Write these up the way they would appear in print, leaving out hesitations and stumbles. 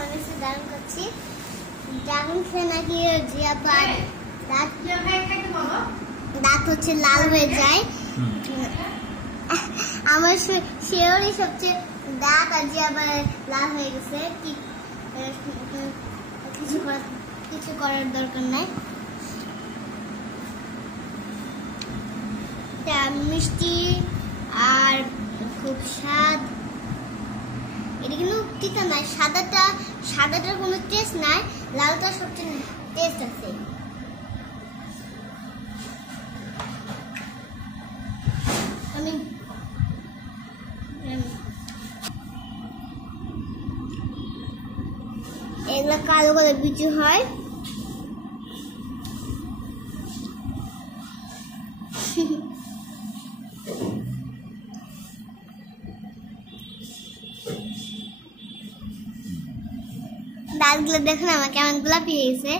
আমি ড্রাগন খাচ্ছি। ড্রাগন খেয়ে নাকি জিয়া পার দাঁত হচ্ছে লাল হয়ে যায়। আমার শেওরই সবচেয়ে দাঁত আর জিয়া লাল হয়ে গেছে। কিছু করার দরকার নাই। মিষ্টি আর খুব স্বাদ। এটা কিন্তু তিতা নাই। সাদাটার কোনো টেস্ট নাই, লালটা সবচেয়ে টেস্ট আছে। আমি এগুলো কালো কালো বিচি হয়। দাঁতগুলো দেখুন আমার কেমন গোলাপি হয়েছে।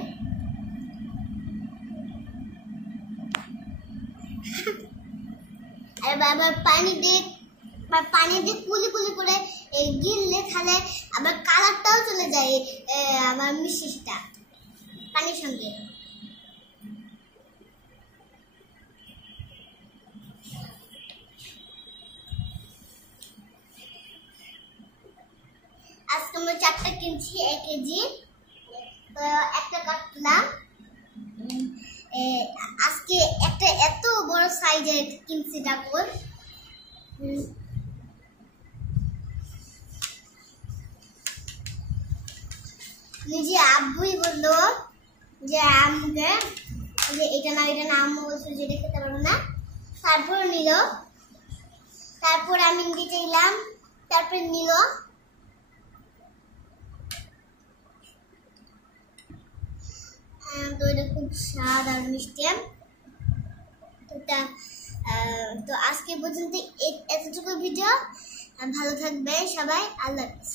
আর আবার পানি দিয়ে কুলি কুলি করে গিললে খালে আবার কালারটাও চলে যায় আমার মিষ্টিটা পানির সঙ্গে। আজকে আমরা 4টা কিনছি 1 কেজি, তো একটা কাটলাম। আজকে একটা এত বড় সাইজের কিনছি ডাকর। নিজে আব্বুই বললো যে আম্মুকে যে এটা না আম্মু বলছে যে এটা খেতে পারবো না। তারপর নিল, তারপর আমি নিতে চাইলাম, তারপর নিল। তো এটা খুব স্বাদ আর মিষ্টি। তো আজকে পর্যন্ত এতটুকু ভিডিও। ভালো থাকবে সবাই, আল্লাহ হাফেজ।